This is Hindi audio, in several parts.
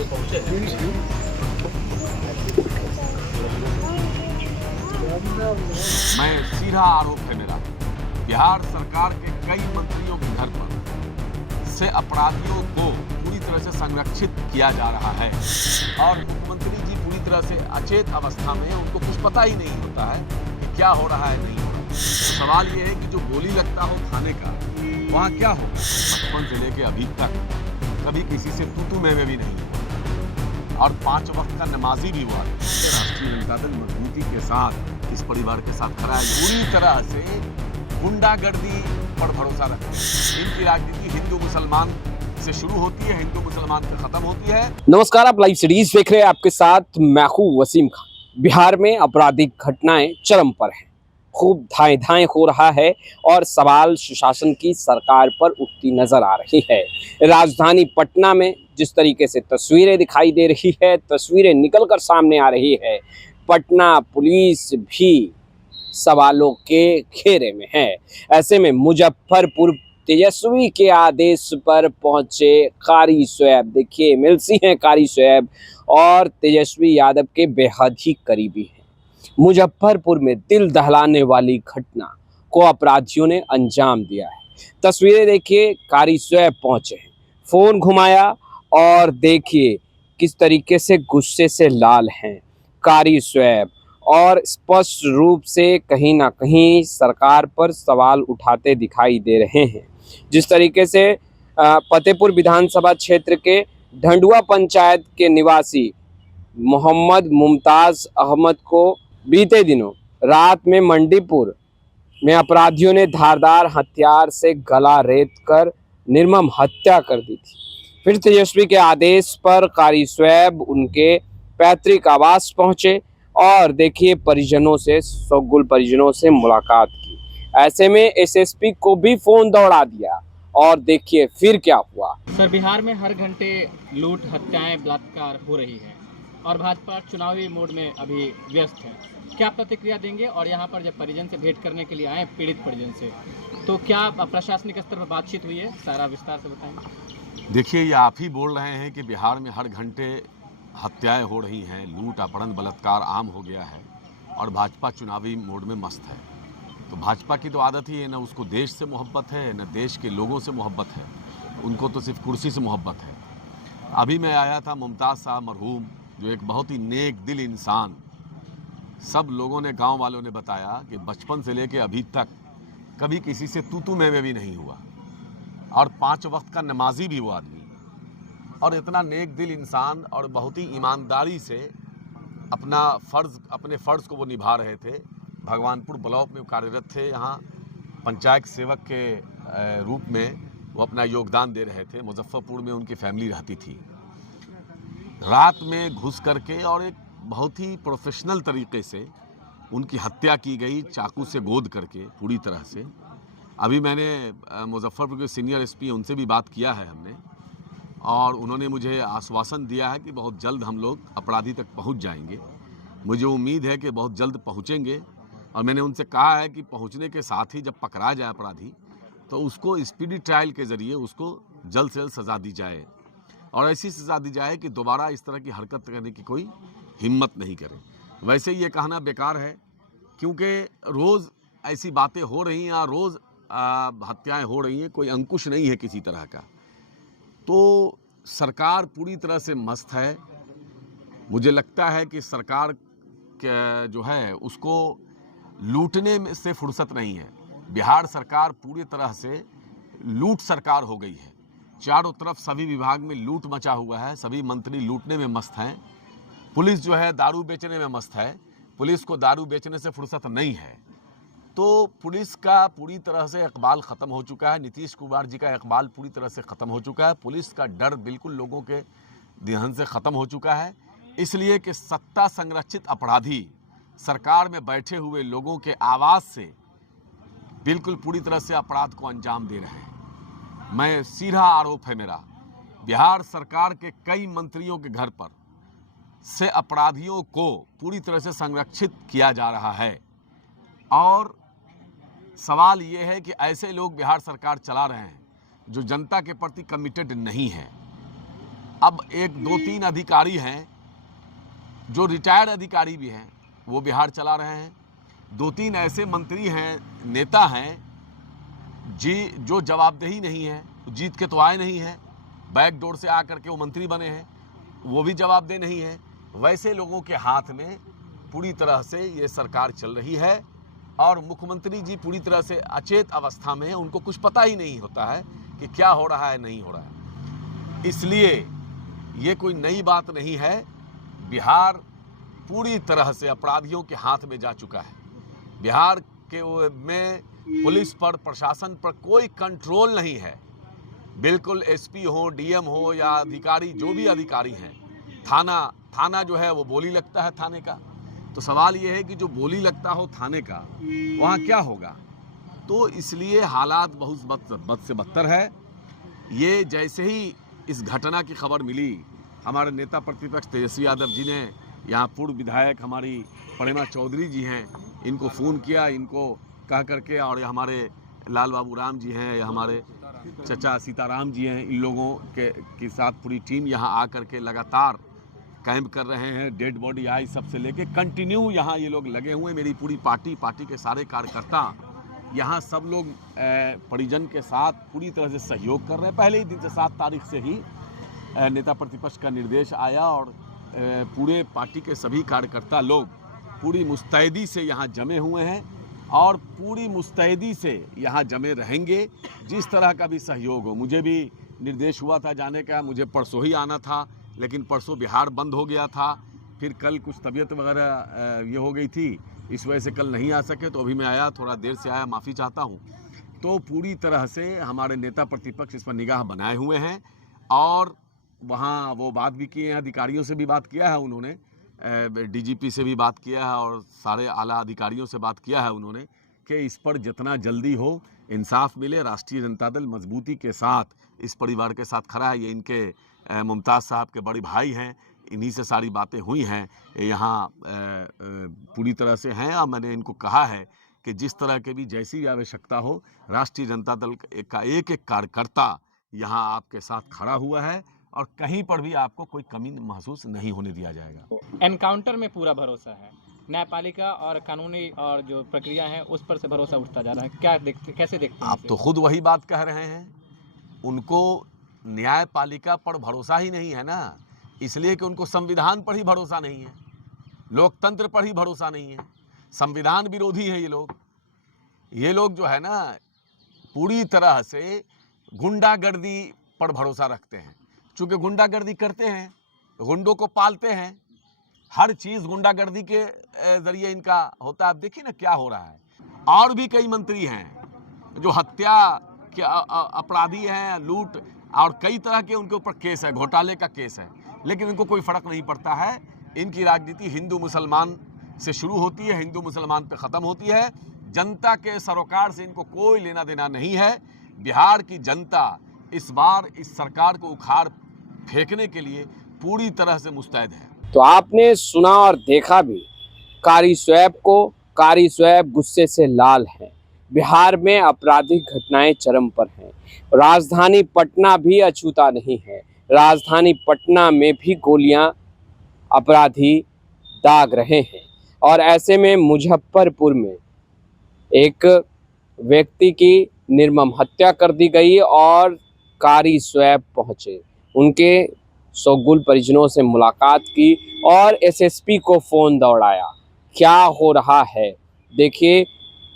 अपराधी पहुंचे हैं। मैं सीधा आरोप है मेरा, बिहार सरकार के कई मंत्रियों के घर पर से अपराधियों को पूरी तरह से संरक्षित किया जा रहा है और मुख्यमंत्री जी पूरी तरह से अचेत अवस्था में, उनको कुछ पता ही नहीं होता है कि क्या हो रहा है नहीं हो रहा। तो सवाल ये है कि जो बोली लगता हो थाने का, वहाँ क्या हो। बचपन से लेके अभी तक कभी किसी से तू मैं भी नहीं हुआ और 5 वक्त का नमाजी भी हुआ। राष्ट्रीय जनता दल मजबूती के साथ इस परिवार के साथ खड़ा है। पूरी तरह से गुंडागर्दी पर भरोसा रखते हैं। इनकी राजनीति हिंदू मुसलमान से शुरू होती है, हिंदू मुसलमान से खत्म होती है। नमस्कार, आप लाइव सीरीज देख रहे हैं। आपके साथ मैं हूं वसीम खान। बिहार में आपराधिक घटनाएं चरम पर हैं, खूब धाएं धाएं हो रहा है और सवाल सुशासन की सरकार पर उठती नजर आ रही है। राजधानी पटना में जिस तरीके से तस्वीरें दिखाई दे रही है, तस्वीरें निकलकर सामने आ रही है, पटना पुलिस भी सवालों के घेरे में है। ऐसे में मुजफ्फरपुर तेजस्वी के आदेश पर पहुंचे कारी शोएब, देखिए एमएलसी हैं कारी शोएब और तेजस्वी यादव के बेहद ही करीबी हैं। मुजफ्फरपुर में दिल दहलाने वाली घटना को अपराधियों ने अंजाम दिया है। तस्वीरें देखिए, कारी शोएब पहुंचे हैं, फोन घुमाया और देखिए किस तरीके से गुस्से से लाल हैं कारी शोएब और स्पष्ट रूप से कहीं ना कहीं सरकार पर सवाल उठाते दिखाई दे रहे हैं। जिस तरीके से फतेहपुर विधानसभा क्षेत्र के ढंडुआ पंचायत के निवासी मोहम्मद मुमताज अहमद को बीते दिनों रात में मंडीपुर में अपराधियों ने धारदार हथियार से गला रेत कर निर्मम हत्या कर दी थी। फिर तेजस्वी के आदेश पर कारी शोएब उनके पैतृक आवास पहुंचे और देखिए परिजनों से, शोगुल परिजनों से मुलाकात की। ऐसे में एसएसपी को भी फोन दौड़ा दिया और देखिए फिर क्या हुआ। सर, बिहार में हर घंटे लूट, हत्याएं, बलात्कार हो रही है और भाजपा चुनावी मोड में अभी व्यस्त है। क्या प्रतिक्रिया देंगे? और यहाँ पर जब परिजन से भेंट करने के लिए आए, पीड़ित परिजन से, तो क्या प्रशासनिक स्तर पर बातचीत हुई है? सारा विस्तार से बताएंगे। देखिए, ये आप ही बोल रहे हैं कि बिहार में हर घंटे हत्याएं हो रही हैं, लूट, अपहरण, बलात्कार आम हो गया है और भाजपा चुनावी मोड में मस्त है। तो भाजपा की तो आदत ही है, न उसको देश से मोहब्बत है, न देश के लोगों से मोहब्बत है, उनको तो सिर्फ कुर्सी से मोहब्बत है। अभी मैं आया था मुमताज़ साहब मरहूम, जो एक बहुत ही नेक दिल इंसान, सब लोगों ने, गांव वालों ने बताया कि बचपन से लेके अभी तक कभी किसी से तू मैं भी नहीं हुआ और 5 वक्त का नमाजी भी वो आदमी और इतना नेक दिल इंसान और बहुत ही ईमानदारी से अपने फ़र्ज़ को वो निभा रहे थे। भगवानपुर ब्लॉक में कार्यरत थे, यहाँ पंचायत सेवक के रूप में वो अपना योगदान दे रहे थे। मुजफ्फरपुर में उनकी फैमिली रहती थी। रात में घुस करके और एक बहुत ही प्रोफेशनल तरीके से उनकी हत्या की गई, चाकू से गोद करके पूरी तरह से। अभी मैंने मुजफ्फरपुर के सीनियर एसपी, उनसे भी बात किया है हमने और उन्होंने मुझे आश्वासन दिया है कि बहुत जल्द हम लोग अपराधी तक पहुंच जाएंगे। मुझे उम्मीद है कि बहुत जल्द पहुंचेंगे और मैंने उनसे कहा है कि पहुंचने के साथ ही जब पकड़ा जाए अपराधी, तो उसको स्पीडी ट्रायल के ज़रिए उसको जल्द से जल्द सज़ा दी जाए और ऐसी सज़ा दी जाए कि दोबारा इस तरह की हरकत करने की कोई हिम्मत नहीं करे। वैसे ये कहना बेकार है, क्योंकि रोज़ ऐसी बातें हो रही हैं और रोज़ हत्याएँ हो रही हैं, कोई अंकुश नहीं है किसी तरह का। तो सरकार पूरी तरह से मस्त है। मुझे लगता है कि सरकार जो है उसको लूटने में से फुर्सत नहीं है। बिहार सरकार पूरी तरह से लूट सरकार हो गई है। चारों तरफ सभी विभाग में लूट मचा हुआ है, सभी मंत्री लूटने में मस्त हैं। पुलिस जो है दारू बेचने में मस्त है, पुलिस को दारू बेचने से फुर्सत नहीं है। तो पुलिस का पूरी तरह से इकबाल ख़त्म हो चुका है। नीतीश कुमार जी का इकबाल पूरी तरह से ख़त्म हो चुका है। पुलिस का डर बिल्कुल लोगों के ध्यान से ख़त्म हो चुका है, इसलिए कि सत्ता संरक्षित अपराधी सरकार में बैठे हुए लोगों के आवाज़ से बिल्कुल पूरी तरह से अपराध को अंजाम दे रहे हैं। मैं सीधा आरोप है मेरा, बिहार सरकार के कई मंत्रियों के घर पर से अपराधियों को पूरी तरह से संरक्षित किया जा रहा है और सवाल ये है कि ऐसे लोग बिहार सरकार चला रहे हैं जो जनता के प्रति कमिटेड नहीं है। अब एक 2-3 अधिकारी हैं जो रिटायर्ड अधिकारी भी हैं, वो बिहार चला रहे हैं। 2-3 ऐसे मंत्री हैं, नेता हैं जो जवाबदेही नहीं है, जीत के तो आए नहीं हैं, बैकडोर से आकर के वो मंत्री बने हैं, वो भी जवाबदेह नहीं है। वैसे लोगों के हाथ में पूरी तरह से ये सरकार चल रही है और मुख्यमंत्री जी पूरी तरह से अचेत अवस्था में हैं, उनको कुछ पता ही नहीं होता है कि क्या हो रहा है, नहीं हो रहा है। इसलिए ये कोई नई बात नहीं है। बिहार पूरी तरह से अपराधियों के हाथ में जा चुका है। बिहार के में पुलिस पर, प्रशासन पर कोई कंट्रोल नहीं है। बिल्कुल एसपी हो, डीएम हो या अधिकारी, जो भी अधिकारी हैं, थाना जो है वो बोली लगता है थाने का। तो सवाल ये है कि जो बोली लगता हो थाने का, वहाँ क्या होगा? तो इसलिए हालात बहुत बद से बदतर है। ये जैसे ही इस घटना की खबर मिली, हमारे नेता प्रतिपक्ष तेजस्वी यादव जी ने, यहाँ पूर्व विधायक हमारी प्रेमा चौधरी जी हैं, इनको फ़ोन किया, इनको कह करके, और हमारे लाल बाबू राम जी हैं, या हमारे चचा सीताराम जी हैं, इन लोगों के साथ पूरी टीम यहाँ आ करके लगातार कैंप कर रहे हैं। डेड बॉडी आई सबसे लेके कंटिन्यू यहाँ ये लोग लगे हुए। मेरी पूरी पार्टी के सारे कार्यकर्ता यहाँ सब लोग परिजन के साथ पूरी तरह से सहयोग कर रहे हैं। पहले ही दिन से 7 तारीख से ही नेता प्रतिपक्ष का निर्देश आया और पूरे पार्टी के सभी कार्यकर्ता लोग पूरी मुस्तैदी से यहाँ जमे हुए हैं और पूरी मुस्तैदी से यहाँ जमे रहेंगे। जिस तरह का भी सहयोग हो। मुझे भी निर्देश हुआ था जाने का, मुझे परसों ही आना था, लेकिन परसों बिहार बंद हो गया था। फिर कल कुछ तबीयत वगैरह ये हो गई थी, इस वजह से कल नहीं आ सके, तो अभी मैं आया, थोड़ा देर से आया, माफ़ी चाहता हूँ। तो पूरी तरह से हमारे नेता प्रतिपक्ष इस पर निगाह बनाए हुए हैं और वहाँ वो बात भी किए हैं, अधिकारियों से भी बात किया है उन्होंने, डीजीपी से भी बात किया है और सारे आला अधिकारियों से बात किया है उन्होंने कि इस पर जितना जल्दी हो इंसाफ मिले। राष्ट्रीय जनता दल मजबूती के साथ इस परिवार के साथ खड़ा है। ये इनके मुमताज़ साहब के बड़े भाई हैं, इन्हीं से सारी बातें हुई हैं, यहाँ पूरी तरह से हैं। और मैंने इनको कहा है कि जिस तरह के भी जैसी भी आवश्यकता हो, राष्ट्रीय जनता दल का एक एक कार्यकर्ता यहाँ आपके साथ खड़ा हुआ है और कहीं पर भी आपको कोई कमी महसूस नहीं होने दिया जाएगा। एनकाउंटर में पूरा भरोसा है, न्यायपालिका और कानूनी और जो प्रक्रिया है उस पर से भरोसा उठता जा रहा है। कैसे देखते हैं? आप तो खुद वही बात कह रहे हैं। उनको न्यायपालिका पर भरोसा ही नहीं है ना, इसलिए कि उनको संविधान पर ही भरोसा नहीं है, लोकतंत्र पर ही भरोसा नहीं है। संविधान विरोधी है ये लोग जो है ना, पूरी तरह से गुंडागर्दी पर भरोसा रखते हैं। चूँकि गुंडागर्दी करते हैं, गुंडों को पालते हैं, हर चीज़ गुंडागर्दी के ज़रिए इनका होता है। अब देखिए ना क्या हो रहा है। और भी कई मंत्री हैं जो हत्या के अपराधी हैं, लूट और कई तरह के उनके ऊपर केस है, घोटाले का केस है, लेकिन इनको कोई फ़र्क नहीं पड़ता है। इनकी राजनीति हिंदू मुसलमान से शुरू होती है, हिंदू मुसलमान पे ख़त्म होती है। जनता के सरोकार से इनको कोई लेना देना नहीं है। बिहार की जनता इस बार इस सरकार को उखाड़ फेंकने के लिए पूरी तरह से मुस्तैद है। तो आपने सुना और देखा भी, कारी स्वैब गुस्से से लाल है। बिहार में आपराधिक घटनाएं चरम पर हैं। राजधानी पटना भी अछूता नहीं है। राजधानी पटना में भी गोलियां अपराधी दाग रहे हैं और ऐसे में मुजफ्फरपुर में एक व्यक्ति की निर्मम हत्या कर दी गई और कारी स्वैब पहुंचे, उनके शोगुल परिजनों से मुलाकात की और एसएसपी को फ़ोन दौड़ाया। क्या हो रहा है देखिए।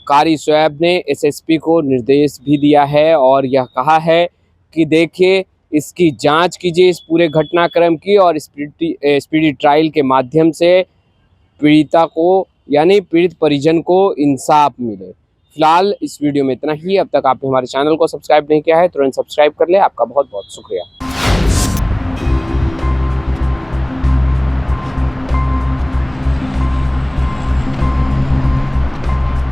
कारी स्वैब ने एसएसपी को निर्देश भी दिया है और यह कहा है कि देखिए इसकी जांच कीजिए, इस पूरे घटनाक्रम की, और स्पीडी ट्रायल के माध्यम से पीड़िता को यानी पीड़ित परिजन को इंसाफ मिले। फिलहाल इस वीडियो में इतना ही। अब तक आपने हमारे चैनल को सब्सक्राइब नहीं किया है, तुरंत सब्सक्राइब कर ले। आपका बहुत बहुत शुक्रिया।